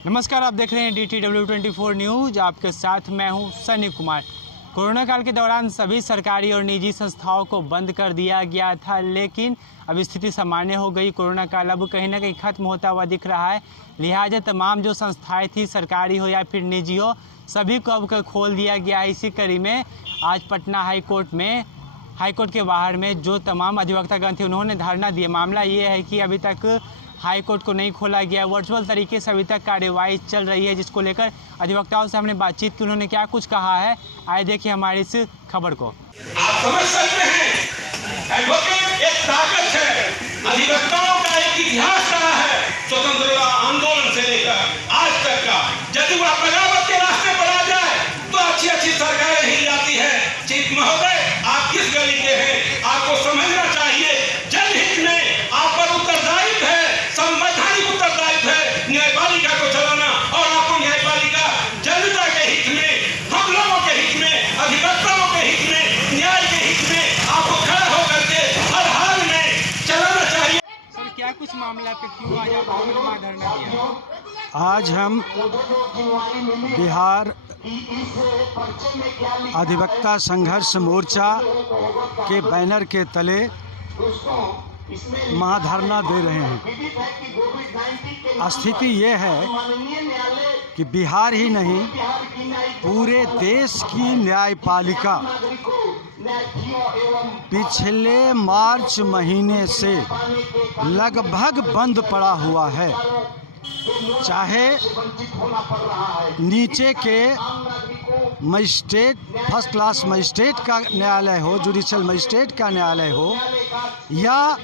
नमस्कार, आप देख रहे हैं DTW24 न्यूज। आपके साथ मैं हूं सनी कुमार। कोरोना काल के दौरान सभी सरकारी और निजी संस्थाओं को बंद कर दिया गया था, लेकिन अब स्थिति सामान्य हो गई। कोरोना काल अब कहीं ना कहीं खत्म होता हुआ दिख रहा है। लिहाजा तमाम जो संस्थाएं थी, सरकारी हो या फिर निजी हो, सभी को अब खोल दिया गया है। इसी कड़ी में आज पटना हाईकोर्ट के बाहर में जो तमाम अधिवक्तागण थे, उन्होंने धरना दिया। मामला ये है कि अभी तक हाईकोर्ट को नहीं खोला गया, वर्चुअल तरीके से अभी तक कार्यवाही चल रही है, जिसको लेकर अधिवक्ताओं से हमने बातचीत की। उन्होंने क्या कुछ कहा है, आइए देखिए हमारी इस खबर को। आप समझ सकते हैं, एडवोकेट एक ताकत है। अधिवक्ताओं का एक इतिहास रहा है, स्वतंत्रता आंदोलन से लेकर आज तक का। यदि वह बगावत के रास्ते पर आ जाए तो अच्छी सरकारें ही आती है। चीफ महोदय, आप किस गली के हैं, आपको समझना चाहिए। जनहित में आप पर उत्तरदायित्व है, संवैधानिक उत्तरदायित्व है न्यायपालिका को चलाना, और आपको न्यायपालिका जनता के हित में, हम लोगों के हित में, अधिवक्ताओं के हित में, न्याय के हित में आपको खड़ा होकर के हर हाल में चलाना चाहिए। सर, क्या कुछ मामला पे क्यों आज आप धरना दिया? आज हम बिहार अधिवक्ता संघर्ष मोर्चा के बैनर के तले महाधरना दे रहे हैं। स्थिति ये है कि बिहार ही नहीं, पूरे देश की न्यायपालिका पिछले मार्च महीने से लगभग बंद पड़ा हुआ है। चाहे नीचे के मजिस्ट्रेट, फर्स्ट क्लास मजिस्ट्रेट का न्यायालय हो, जुडिशल मजिस्ट्रेट का न्यायालय हो, या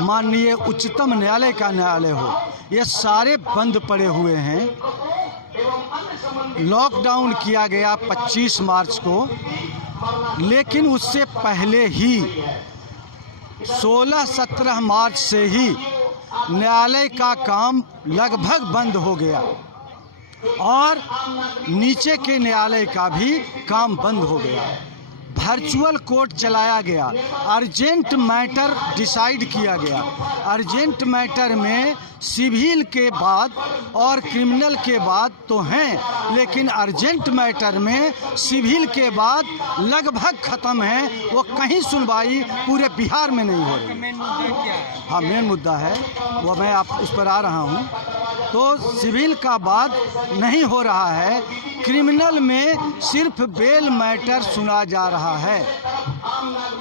माननीय उच्चतम न्यायालय का न्यायालय हो, ये सारे बंद पड़े हुए हैं। लॉकडाउन किया गया 25 मार्च को, लेकिन उससे पहले ही 16-17 मार्च से ही न्यायालय का काम लगभग बंद हो गया और नीचे के न्यायालय का भी काम बंद हो गया। वर्चुअल कोर्ट चलाया गया, अर्जेंट मैटर डिसाइड किया गया। अर्जेंट मैटर में सिविल के बाद और क्रिमिनल के बाद तो हैं, लेकिन अर्जेंट मैटर में सिविल के बाद लगभग ख़त्म है। वो कहीं सुनवाई पूरे बिहार में नहीं हो रही। मेन मुद्दा क्या है? हाँ, मेन मुद्दा है वो, मैं आप उस पर आ रहा हूँ। तो सिविल का बाद नहीं हो रहा है, क्रिमिनल में सिर्फ बेल मैटर सुना जा रहा है।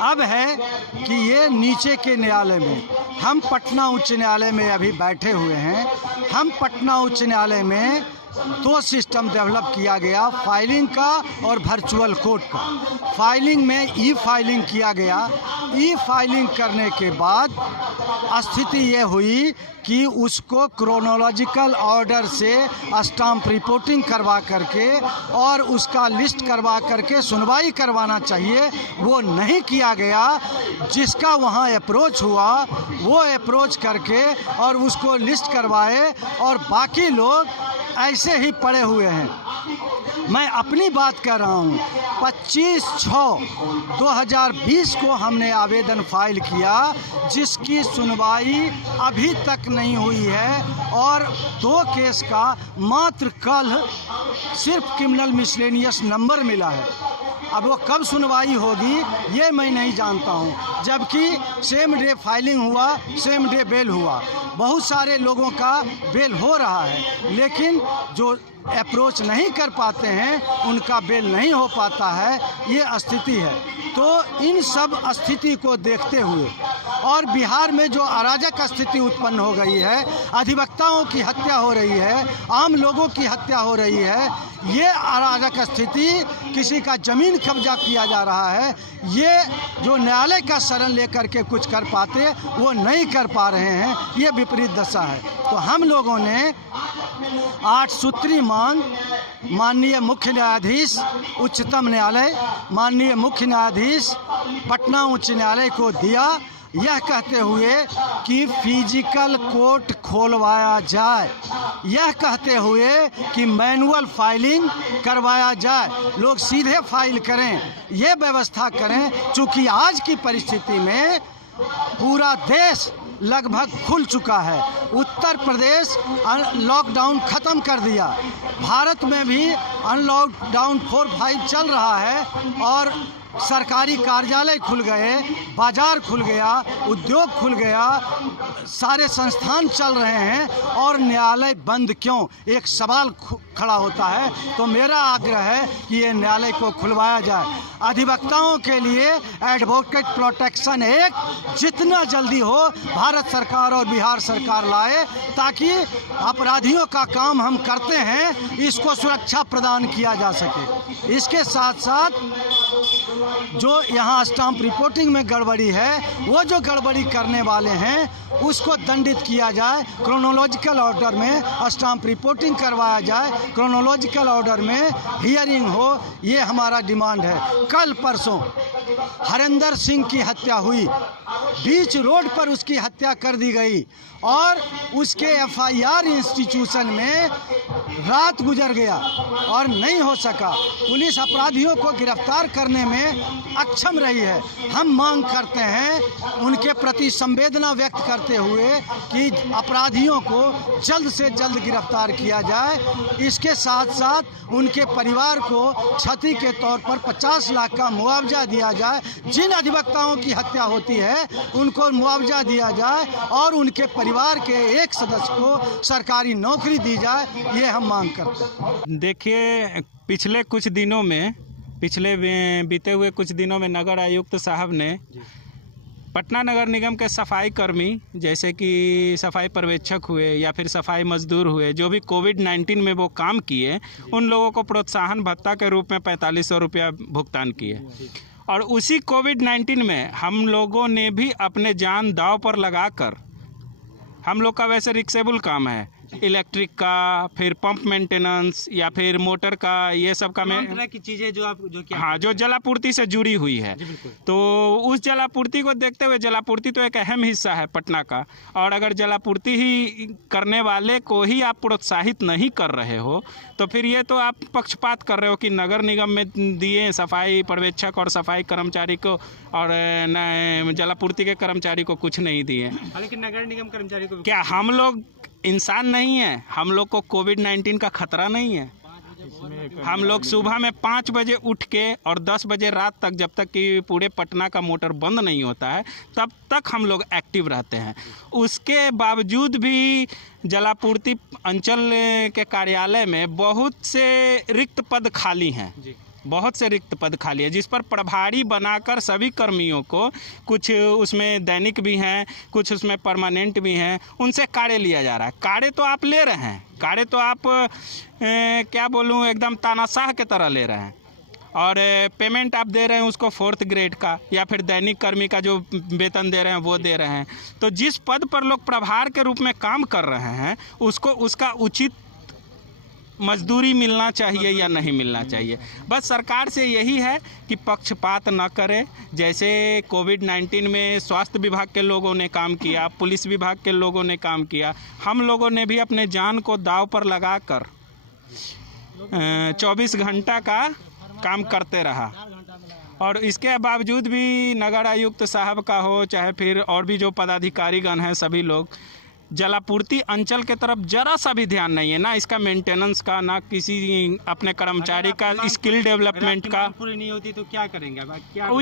अब है कि ये नीचे के न्यायालय में, हम पटना उच्च न्यायालय में अभी बैठे हुए हैं। हम पटना उच्च न्यायालय में 2 सिस्टम डेवलप किया गया, फाइलिंग का और वर्चुअल कोर्ट का। फाइलिंग में ई फाइलिंग किया गया। ई फाइलिंग करने के बाद स्थिति ये हुई कि उसको क्रोनोलॉजिकल ऑर्डर से स्टाम्प रिपोर्टिंग करवा करके और उसका लिस्ट करवा करके सुनवाई करवाना चाहिए, वो नहीं किया गया। जिसका वहाँ अप्रोच हुआ वो अप्रोच करके और उसको लिस्ट करवाए, और बाकी लोग ऐसे ही पड़े हुए हैं। मैं अपनी बात कर रहा हूँ। 25/6/2020 को हमने आवेदन फाइल किया, जिसकी सुनवाई अभी तक नहीं हुई है, और 2 केस का मात्र कल सिर्फ क्रिमिनल मिसलेनियस नंबर मिला है। अब वो कब सुनवाई होगी ये मैं नहीं जानता हूँ, जबकि सेम डे फाइलिंग हुआ, सेम डे बेल हुआ। बहुत सारे लोगों का बेल हो रहा है, लेकिन जो अप्रोच नहीं कर पाते हैं उनका बेल नहीं हो पाता है। ये स्थिति है। तो इन सब स्थिति को देखते हुए और बिहार में जो अराजक स्थिति उत्पन्न हो गई है, अधिवक्ताओं की हत्या हो रही है, आम लोगों की हत्या हो रही है, ये अराजक स्थिति, किसी का ज़मीन कब्जा किया जा रहा है, ये जो न्यायालय का शरण लेकर के कुछ कर पाते वो नहीं कर पा रहे हैं, ये विपरीत दशा है। तो हम लोगों ने 8 सूत्री मांग माननीय मुख्य न्यायाधीश उच्चतम न्यायालय, माननीय मुख्य न्यायाधीश पटना उच्च न्यायालय को दिया, यह कहते हुए कि फिजिकल कोर्ट खोलवाया जाए, यह कहते हुए कि मैनुअल फाइलिंग करवाया जाए, लोग सीधे फाइल करें, ये व्यवस्था करें। चूँकि आज की परिस्थिति में पूरा देश लगभग खुल चुका है। उत्तर प्रदेश लॉकडाउन ख़त्म कर दिया, भारत में भी अनलॉकडाउन 4-5 चल रहा है और सरकारी कार्यालय खुल गए, बाजार खुल गया, उद्योग खुल गया, सारे संस्थान चल रहे हैं और न्यायालय बंद क्यों? एक सवाल खड़ा होता है। तो मेरा आग्रह है कि ये न्यायालय को खुलवाया जाए। अधिवक्ताओं के लिए एडवोकेट प्रोटेक्शन एक्ट जितना जल्दी हो भारत सरकार और बिहार सरकार लाए, ताकि अपराधियों का काम हम करते हैं इसको सुरक्षा प्रदान किया जा सके। इसके साथ साथ जो यहाँ स्टाम्प रिपोर्टिंग में गड़बड़ी है, वो जो गड़बड़ी करने वाले हैं उसको दंडित किया जाए। क्रोनोलॉजिकल ऑर्डर में स्टाम्प रिपोर्टिंग करवाया जाए, क्रोनोलॉजिकल ऑर्डर में हियरिंग हो, ये हमारा डिमांड है। कल परसों हरिंदर सिंह की हत्या हुई, बीच रोड पर उसकी हत्या कर दी गई और उसके एफआईआर इंस्टीट्यूशन में रात गुजर गया और नहीं हो सका। पुलिस अपराधियों को गिरफ्तार करने में अक्षम रही है। हम मांग करते हैं उनके प्रति संवेदना व्यक्त करते हुए कि अपराधियों को जल्द से जल्द गिरफ्तार किया जाए। इसके साथ साथ उनके परिवार को क्षति के तौर पर 50 लाख का मुआवजा दिया जाए। जिन अधिवक्ताओं की हत्या होती है उनको मुआवजा दिया जाए और उनके परिवार के एक सदस्य को सरकारी नौकरी दी जाए, ये हम मांग करते हैं। देखिए, पिछले बीते हुए कुछ दिनों में नगर आयुक्त साहब ने पटना नगर निगम के सफाई कर्मी, जैसे कि सफाई पर्यवेक्षक हुए या फिर सफाई मजदूर हुए, जो भी कोविड-19 में वो काम किए, उन लोगों को प्रोत्साहन भत्ता के रूप में 4500 रुपया भुगतान किए। और उसी कोविड-19 में हम लोगों ने भी अपने जान दांव पर लगाकर, हम लोग का वैसे रिक्सेबल काम है, इलेक्ट्रिक का, फिर पंप मेंटेनेंस या फिर मोटर का, ये सब का तरह की चीज़ें जो जलापूर्ति से जुड़ी हुई है। तो उस जलापूर्ति को देखते हुए, जलापूर्ति तो एक अहम हिस्सा है पटना का, और अगर जलापूर्ति ही करने वाले को ही आप प्रोत्साहित नहीं कर रहे हो तो फिर ये तो आप पक्षपात कर रहे हो कि नगर निगम में दिए सफाई पर्यवेक्षक और सफाई कर्मचारी को और न जलापूर्ति के कर्मचारी को कुछ नहीं दिए। हालांकि नगर निगम कर्मचारी को क्या हम लोग इंसान नहीं है? हम लोग को कोविड-19 का खतरा नहीं है? हम लोग सुबह में 5 बजे उठ के और 10 बजे रात तक, जब तक कि पूरे पटना का मोटर बंद नहीं होता है, तब तक हम लोग एक्टिव रहते हैं। उसके बावजूद भी जलापूर्ति अंचल के कार्यालय में बहुत से रिक्त पद खाली हैं, बहुत से रिक्त पद खाली है, जिस पर प्रभारी बनाकर सभी कर्मियों को, कुछ उसमें दैनिक भी हैं, कुछ उसमें परमानेंट भी हैं, उनसे कार्य लिया जा रहा है। कार्य तो आप ले रहे हैं, कार्य तो आप क्या बोलूँ, एकदम तानाशाह के तरह ले रहे हैं, और पेमेंट आप दे रहे हैं उसको 4th ग्रेड का, या फिर दैनिक कर्मी का जो वेतन दे रहे हैं वो दे रहे हैं। तो जिस पद पर लोग प्रभार के रूप में काम कर रहे हैं उसको उसका उचित मजदूरी मिलना चाहिए या नहीं मिलना चाहिए। बस सरकार से यही है कि पक्षपात न करे। जैसे कोविड-19 में स्वास्थ्य विभाग के लोगों ने काम किया, पुलिस विभाग के लोगों ने काम किया, हम लोगों ने भी अपने जान को दांव पर लगाकर 24 घंटा का काम करते रहा। और इसके बावजूद भी नगर आयुक्त साहब का हो, चाहे फिर और भी जो पदाधिकारीगण हैं, सभी लोग जलापूर्ति अंचल के तरफ जरा सा भी ध्यान नहीं है, ना इसका मेंटेनेंस का, ना किसी अपने कर्मचारी का स्किल डेवलपमेंट का। पूरी नहीं होती तो क्या करेंगे?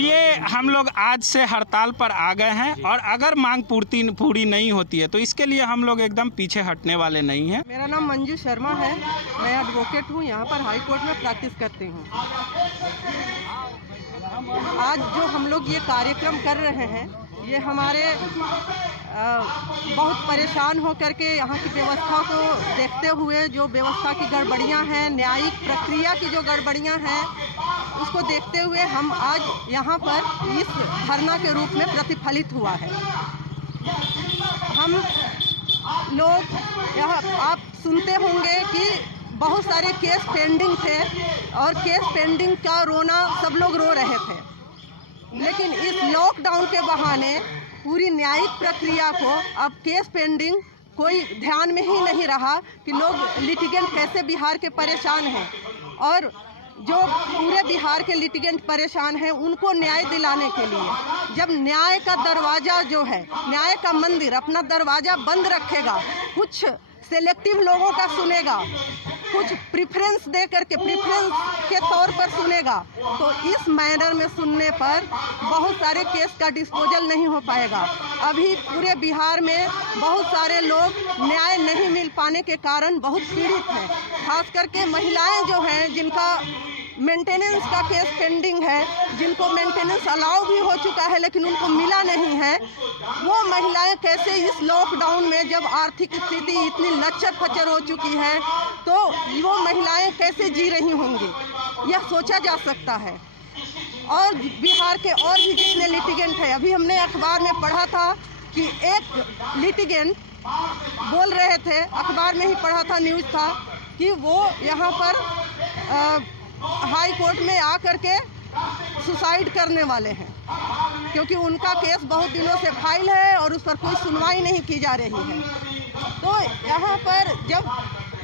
ये हम लोग आज से हड़ताल पर आ गए हैं, और अगर मांग पूरी नहीं होती है तो इसके लिए हम लोग एकदम पीछे हटने वाले नहीं हैं। मेरा नाम मंजू शर्मा है, मैं एडवोकेट हूँ, यहाँ पर हाई कोर्ट में प्रैक्टिस करती हूँ। आज जो हम लोग ये कार्यक्रम कर रहे हैं, ये हमारे बहुत परेशान हो करके यहाँ की व्यवस्था को देखते हुए, जो व्यवस्था की गड़बड़ियाँ हैं, न्यायिक प्रक्रिया की जो गड़बड़ियाँ हैं, उसको देखते हुए हम आज यहाँ पर इस धरना के रूप में प्रतिफलित हुआ है। हम लोग यहाँ, आप सुनते होंगे कि बहुत सारे केस पेंडिंग थे और केस पेंडिंग का रोना सब लोग रो रहे थे, लेकिन इस लॉकडाउन के बहाने पूरी न्यायिक प्रक्रिया को, अब केस पेंडिंग कोई ध्यान में ही नहीं रहा कि लोग लिटिगेंट कैसे बिहार के परेशान हैं। और जो पूरे बिहार के लिटिगेंट परेशान हैं उनको न्याय दिलाने के लिए जब न्याय का दरवाज़ा जो है, न्याय का मंदिर अपना दरवाज़ा बंद रखेगा, कुछ सेलेक्टिव लोगों का सुनेगा, कुछ प्रेफरेंस दे करके प्रेफरेंस के तौर पर सुनेगा, तो इस मैनर में सुनने पर बहुत सारे केस का डिस्पोजल नहीं हो पाएगा। अभी पूरे बिहार में बहुत सारे लोग न्याय नहीं मिल पाने के कारण बहुत पीड़ित हैं, खास करके महिलाएं जो हैं जिनका मेंटेनेंस का केस पेंडिंग है, जिनको मेंटेनेंस अलाउ भी हो चुका है लेकिन उनको मिला नहीं है, वो महिलाएं कैसे इस लॉकडाउन में जब आर्थिक स्थिति इतनी लचर फचर हो चुकी है तो वो महिलाएं कैसे जी रही होंगी, यह सोचा जा सकता है। और बिहार के और भी जितने लिटिगेंट हैं, अभी हमने अखबार में पढ़ा था कि एक लिटिगेंट बोल रहे थे, अखबार में ही पढ़ा था, न्यूज़ था कि वो यहाँ पर हाई कोर्ट में आकर के सुसाइड करने वाले हैं क्योंकि उनका केस बहुत दिनों से फाइल है और उस पर कोई सुनवाई नहीं की जा रही है। तो यहाँ पर जब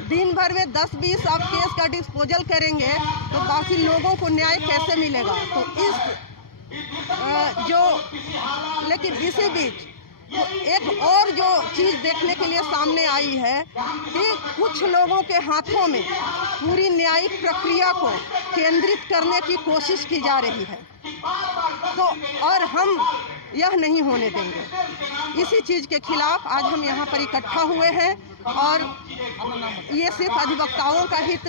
दिन भर में 10-20 आप केस का डिस्पोजल करेंगे तो बाकी लोगों को न्याय कैसे मिलेगा? तो लेकिन इसी बीच एक और जो चीज़ देखने के लिए सामने आई है कि कुछ लोगों के हाथों में पूरी न्यायिक प्रक्रिया को केंद्रित करने की कोशिश की जा रही है, तो और हम यह नहीं होने देंगे। इसी चीज़ के खिलाफ आज हम यहाँ पर इकट्ठा हुए हैं और ये सिर्फ अधिवक्ताओं का हित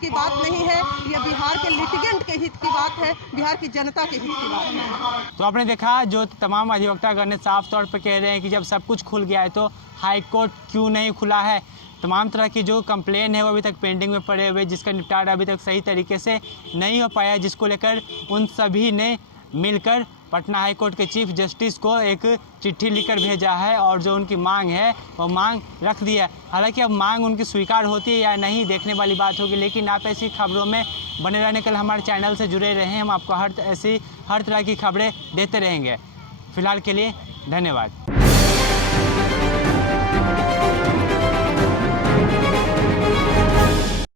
की बात नहीं है, ये बिहार के लिटिगेंट के हित की बात है, बिहार की जनता के हित की बात है। तो आपने देखा जो तमाम अधिवक्तागण ने साफ तौर पर कह रहे हैं कि जब सब कुछ खुल गया है तो हाई कोर्ट क्यों नहीं खुला है। तमाम तरह की जो कंप्लेन है वो अभी तक पेंडिंग में पड़े हुए, जिसका निपटारा अभी तक सही तरीके से नहीं हो पाया, जिसको लेकर उन सभी ने मिलकर पटना हाई कोर्ट के चीफ जस्टिस को एक चिट्ठी लिखकर भेजा है और जो उनकी मांग है वो मांग रख दी है। हालांकि अब मांग उनकी स्वीकार होती है या नहीं देखने वाली बात होगी, लेकिन आप ऐसी खबरों में बने रहने के लिए हमारे चैनल से जुड़े रहें। हम आपको हर तरह की खबरें देते रहेंगे। फिलहाल के लिए धन्यवाद।